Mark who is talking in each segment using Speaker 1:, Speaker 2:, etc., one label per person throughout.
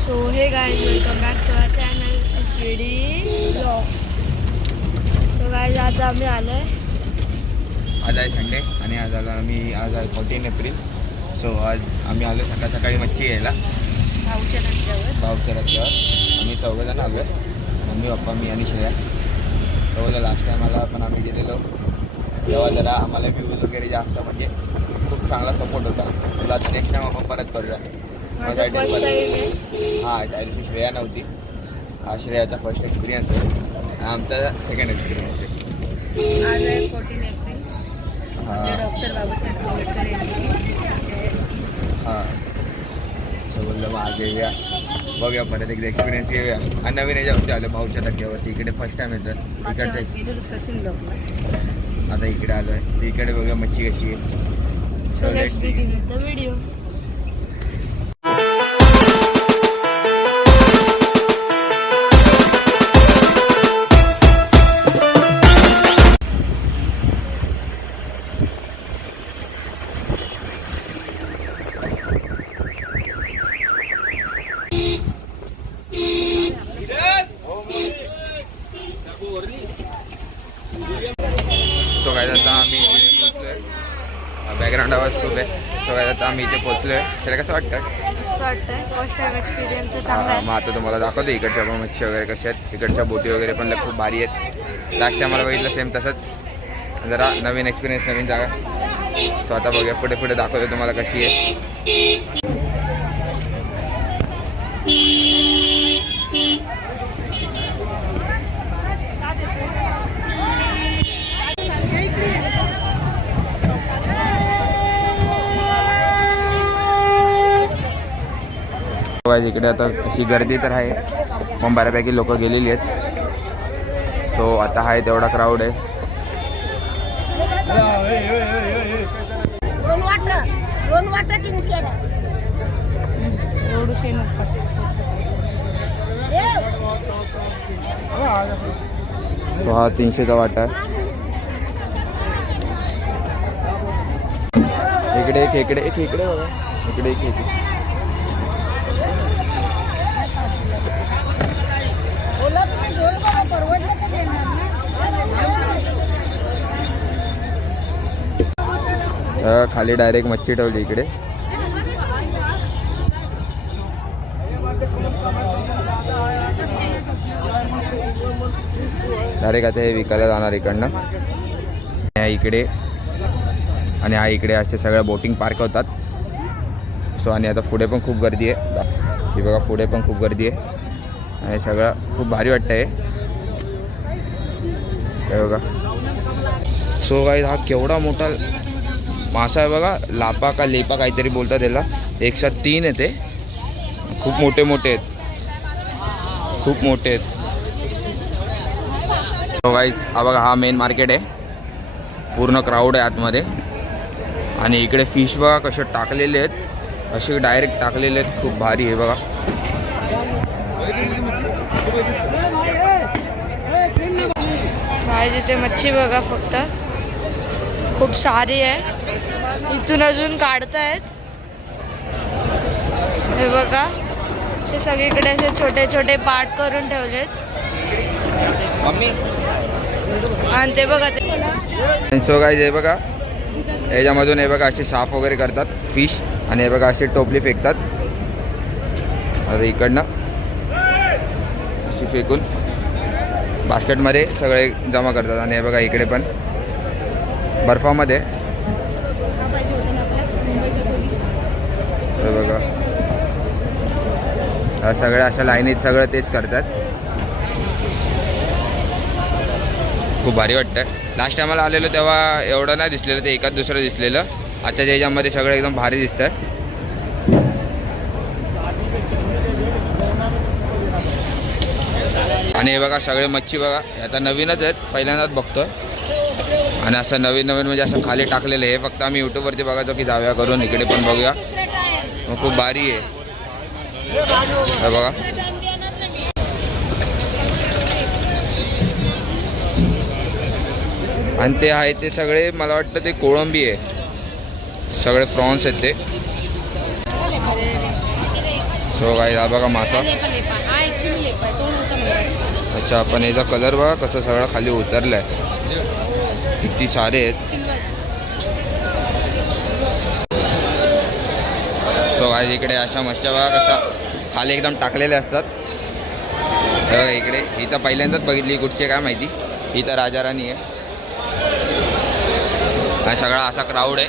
Speaker 1: So hey guys welcome back to our channel S D blogs so guys आता आम्ही आलो आहे
Speaker 2: आज आहे संडे आणि आज आलो आम्ही आज आहे फोर्टीन एप्रिल. सो आज आम्ही आलो सकाळ सकाळी मच्छी घ्यायला.
Speaker 1: भाऊच्या रस्त्यावर.
Speaker 2: भाऊच्या रस्त्यावर. आम्ही चौघंजण आलो आहे मम्मी पप्पा मी आणि श्रेया. तेव्हा लास्ट टायमाला पण आम्ही गेलेलो. तेव्हा जरा आम्हाला व्ह्यूज वगैरे जास्त म्हणजे खूप चांगला सपोर्ट होता. तुला नेक्स्ट टाइम आपण परत करूया.
Speaker 1: माझा
Speaker 2: हां दिवशी श्रेया नव्हती. हा श्रेयाचा फर्स्ट एक्सपिरियन्स आहे आमचा सेकंड एक्सपिरियन्स आहे.
Speaker 1: Fourteen April.
Speaker 2: हां.
Speaker 1: डॉक्टर बाबासाहेब आंबेडकर यांची.
Speaker 2: हां. असं बोललं मग येऊया. बघूया परत एकदा एक्सपिरियन्स घेऊया. आणि नवीन याच्यावरती आलो भाऊच्या धक्क्यावरती. इकडे फर्स्ट टाइम येतं
Speaker 1: मागच्या
Speaker 2: इकडचं आता इकडे आलो आहे इकडे बघूया मच्छी कशी आहे.
Speaker 1: सो व्हिडिओ
Speaker 2: बॅकग्राऊंड आवाज खूप आहे. सो काय आता आम्ही इथे पोचलोय त्याला कसं वाटतं?
Speaker 1: असं वाटतंय. फर्स्ट टाइम एक्सपिरियन्स
Speaker 2: हा,
Speaker 1: चांगला आहे.
Speaker 2: मग आता तुम्हाला दाखवतो इकडच्या पण मच्छी वगैरे कशा आहेत. इकडच्या बोटी वगैरे पण खूप भारी आहेत. लास्ट टाइम मला बघितलं सेम तसंच. जरा नवीन एक्सपिरियन्स नवीन जागा. सो आता बघूया पुढे पुढे दाखवतो तुम्हाला कशी आहे. Guys, इकडे आता अशी गर्दी तर आहे. पण बऱ्यापैकी लोक गेलेली आहेत. सो आता आहे तेवढा क्राऊड आहे. सो हा तीनशेचा वाटा आहे. इकडे एक इकडे एक इकडे बघा. इकडे एक इकडे. खाली डायरेक्ट मच्छी ठेवली इकडे. डायरेक्ट आता हे विकायला जाणार इकडनं. ह्या इकडे. आणि हा इकडे असे सगळ्या बोटिंग पार्क होतात. सो आणि आता पुढे पण खूप गर्दी आहे. ही बघा पुढे पण खूप गर्दी आहे. आणि सगळं खूप भारी वाटतं आहे हे बघा. सो काही हा केवढा मोठा मासा आहे बघा लापा का लेपा काहीतरी बोलतात त्याला एक तीन आहे ते खूप मोठे मोठे आहेत. खूप मोठे आहेत. गाईज हा बघा हा मेन मार्केट आहे. पूर्ण क्राऊड आहे आतमध्ये. आणि इकडे फिश बघा कसे टाकलेले आहेत. असे डायरेक्ट टाकलेले आहेत. खूप भारी आहे बघा.
Speaker 1: काय तिथे मच्छी बघा फक्त. खूप सारी आहे. इथून अजून काढतायत. हे बघा. असे सगळीकडे असे छोटे छोटे पार्ट करून ठेवलेत. आणि ते बघा ते.
Speaker 2: सो गाईज हे बघा. याच्यामधून हे बघा असे साफ वगैरे करतात. फिश आणि हे बघा असे टोपली फेकतात. आता इकडनं. अशी फेकून. बास्केटमध्ये सगळे जमा करतात. आणि हे बघा इकडे पण. बर्फामध्ये. बघा. सगळ्या अशा लाईनीत सगळं तेच करतात. खूप भारी वाटतं लास्ट टायमाला आलेलो तेव्हा एवढं नाही दिसलेलं ते एकाच दुसरं दिसलेलं. आजच्या ज्याच्यामध्ये सगळं एकदम भारी दिसतं आणि हे बघा सगळे मच्छी बघा. आता नवीनच आहेत. पहिल्यांदाच बघतो आणि असं नवीन नवीन म्हणजे असं खाली टाकलेलं आहे. हे फक्त आम्ही यूट्यूबवरती बघायचो की जाऊया करून इकडे पण बघूया. मग खूप भारी आहे. बघा. आणि ते आहे ते सगळे मला वाटतं ते कोळंबी आहे. सगळे फ्रॉन्स आहेत ते. सो काय हा बघा मासा. अच्छा पण याचा कलर बघा कसं सगळं खाली उतरलाय. किती सारे आहेत. सो आज इकडे अशा मच्छ्या बघा कशा खाली एकदम टाकलेल्या असतात. तर इकडे. ही तर पहिल्यांदाच बघितली कुठची काय माहिती? ही तर राजाराणी आहे. हा सगळा असा क्राऊड आहे.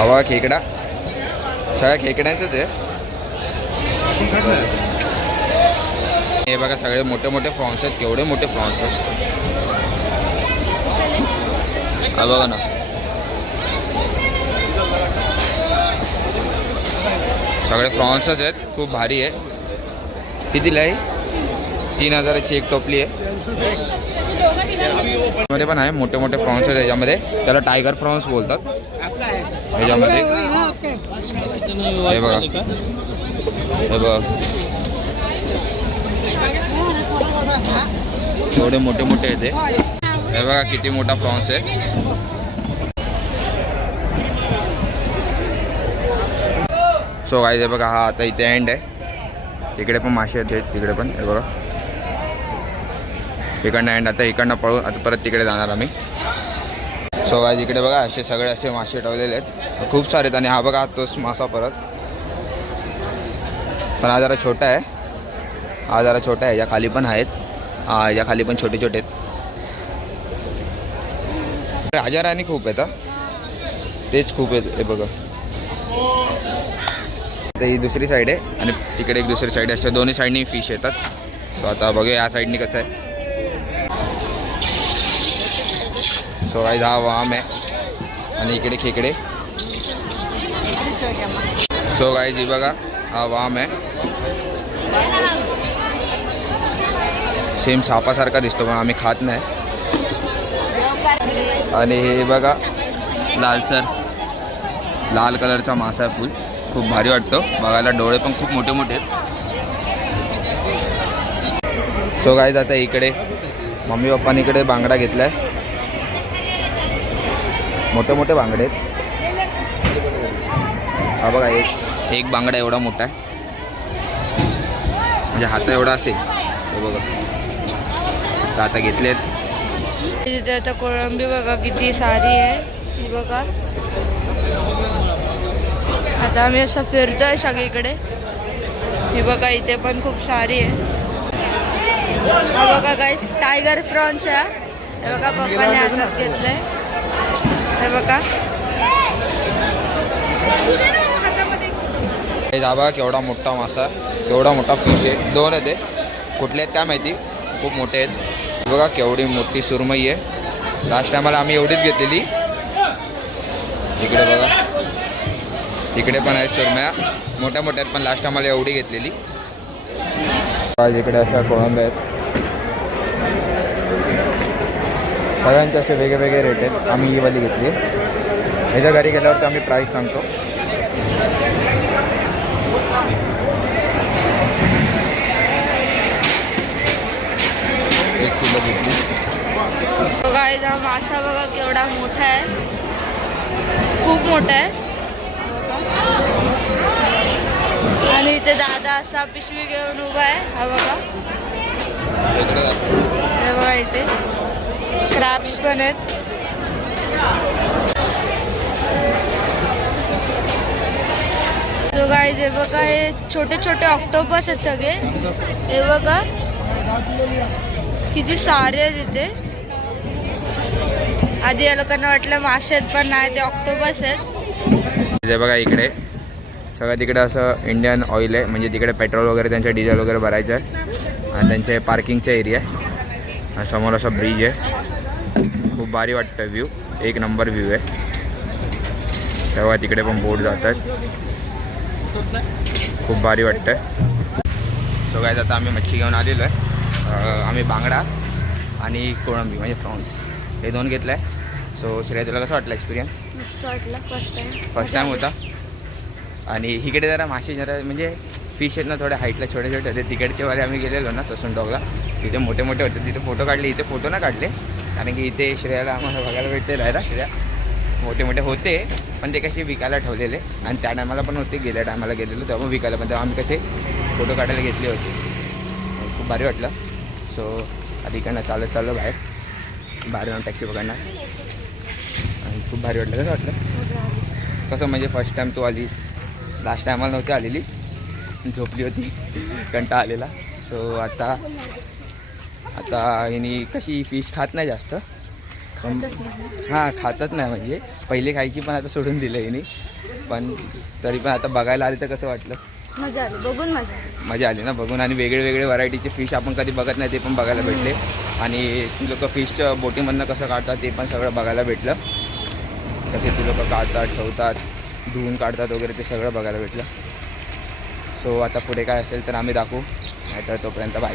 Speaker 2: खावा खेकडा. सगळ्या खेकड्यांचंच आहे. हे बघा सगळे मोठे मोठे फ्रॉन्स आहेत. केवढे मोठे फ्रॉन्स आहेत. हा बघा ना. सगळे फ्रॉन्सच आहेत. खूप भारी आहे. कितीला आहे तीन हजाराची एक टोपली आहे. मध्ये पण आहे. मोठे मोठे फ्रॉन्स आहेत याच्यामध्ये. त्याला टायगर फ्रॉन्स बोलतात. ह्याच्यामध्ये हे बघा. हे बघा. एवढे मोठे मोठे आहेत ते हे बघा किती मोठा फ्रॉन्स आहे. सो काय हे बघा हा आता इथे एंड आहे. तिकडे पण मासे आहेत हे तिकडे पण हे बघा. इकडनं एंड आता इकडनं पळून आता परत तिकडे जाणार आम्ही. सो आज इकडे बघा असे सगळे असे मासे ठेवलेले आहेत. खूप सारे आहेत आणि हा बघा तोच मासा परत. पण हा जरा छोटा आहे. हा जरा छोटा आहे या खाली पण आहेत. हा या खाली पण छोटे छोटे आहेत. राजाराणी खूप आहेत हा. तेच खूप आहेत हे बघा. तर ही दुसरी साईड आहे आणि तिकडे एक दुसरी साईड आहे. अशा दोन्ही साईडनी फिश येतात. सो आता बघूया या साईडनी कसं आहे. सो काही हा वाम आहे आणि इकडे खेकडे. सो काही जी बघा हा वाम आहे सेम सापासारखा दिसतो पण आम्ही खात नाही. आणि हे बघा लालसर लाल कलरचा मासा आहे फुल. खूप भारी वाटतो. बघायला डोळे पण खूप मोठे मोठे सो काय आता इकडे मम्मी पप्पानी इकडे बांगडा घेतलाय. मोठे मोठे बांगडे आहेत. हा बघा एक. एक बांगडा एवढा मोठा आहे. म्हणजे हात एवढा असेल. हे बघा. तर आता घेतलेत.
Speaker 1: तिथे आता कोळंबी बघा किती सारी आहे. ही बघा. आता आम्ही असं फिरतोय सगळीकडे. ही बघा इथे पण खूप सारी आहे. हा बघा गाईस टायगर प्रॉन्स आहे. हा. हे बघा पप्पाने हातात घेतलंय. हे बघा.
Speaker 2: दाबा केवढा मोठा मासा केवढा मोठा फिश आहे. दोन आहेत ते कुठले आहेत काय माहिती? खूप मोठे आहेत. बघा केवढी मोठी सुरमई आहे. लास्ट टायमाला आम्ही एवढीच घेतलेली. इकडे बघा. तिकडे पण आहेत सुरमया. मोठ्या मोठ्या आहेत पण लास्ट टायमाला एवढी घेतलेली. आज इकडे अशा कोळंब्या आहेत. सगळ्यांचे असे वेगळे वेगळे रेट आहेत. आम्ही ही वाली घेतली. ह्याच्या घरी गेल्यावरती आम्ही प्राईस सांगतो. एक किलो घेतली.
Speaker 1: बघा इथं मासा बघा केवढा मोठा आहे. खूप मोठा आहे. आणि इथे दादा असा पिशवी घेऊन उभा आहे. हा बघा. हे बघा इथे. क्रॅप्स पण आहेत तो गाईज हे बघा हे छोटे छोटे ऑक्टोपस आहेत सगळे. हे बघा किती सारे आहेत इथे. आधी या लोकांना वाटलं मासे आहेत पण नाही ते ऑक्टोपस आहेत.
Speaker 2: बघा इकडे. सगळं तिकडे असं इंडियन ऑइल आहे. म्हणजे तिकडे पेट्रोल वगैरे त्यांचं डिझेल वगैरे भरायचं आहे. आणि त्यांचे पार्किंगचा एरिया आहे. समोर असा ब्रिज आहे. खूप भारी वाटतं व्ह्यू एक नंबर व्ह्यू आहे. तेव्हा तिकडे पण बोट जातात. खूप भारी वाटतं सो काय आता आम्ही मच्छी घेऊन आलेलो आहे. आम्ही बांगडा आणि कोळंबी म्हणजे फ्रॉन्स हे दोन घेतलं आहे सो श्रेया तुला कसं वाटलं एक्सपिरियन्स
Speaker 1: मस्त वाटलं फर्स्ट टाइम
Speaker 2: फर्स्ट टाइम होता? आणि इकडे जरा मासे जरा म्हणजे फिश आहेत ना थोड्या हाईटला छोटे छोटे होते. तिकडचे वाले आम्ही गेलेलो ना ससून डॉगला. तिथे मोठे मोठे होते. तिथे फोटो काढले. इथे फोटो ना काढले. कारण की इथे श्रेयाला आम्हाला बघायला भेटते राहायला श्रेया. मोठे मोठे होते पण ते कसे विकायला ठेवलेले. आणि त्या टायमाला पण होते गेल्या टायमाला गेलेलो तेव्हा विकायला पण तेव्हा आम्ही कसे फोटो काढायला घेतले होते. खूप भारी वाटलं. सो आधी इकडनं चालत चाललो बाहेर. बाहेर जाऊन टॅक्सी पकडणार. आणि खूप भारी वाटलं कसं वाटलं? कसं म्हणजे फर्स्ट टाईम तू आलीस. लास्ट टायमाला नव्हती आलेली. झोपली होती. कंटा आलेला. सो आता आता हिनी कशी फिश खात नाही जास्त. हां खातच नाही म्हणजे. पहिले खायची पण आता सोडून दिलं हिनी. पण तरी पण आता बघायला आली तर कसं वाटलं?
Speaker 1: मजा आली बघून मजा आली.
Speaker 2: मजा आली ना बघून. आणि वेगळे वेगळे व्हरायटीचे फिश आपण कधी बघत नाही ते पण बघायला भेटले. आणि ती लोक फिश बोटीमधनं कसं काढतात ते पण सगळं बघायला भेटलं. कसे ती लोक काढतात ठेवतात धुवून काढतात वगैरे ते सगळं बघायला भेटलं. सो आता पुढे काय असेल तर आम्ही दाखवू. नाहीतर तोपर्यंत बाय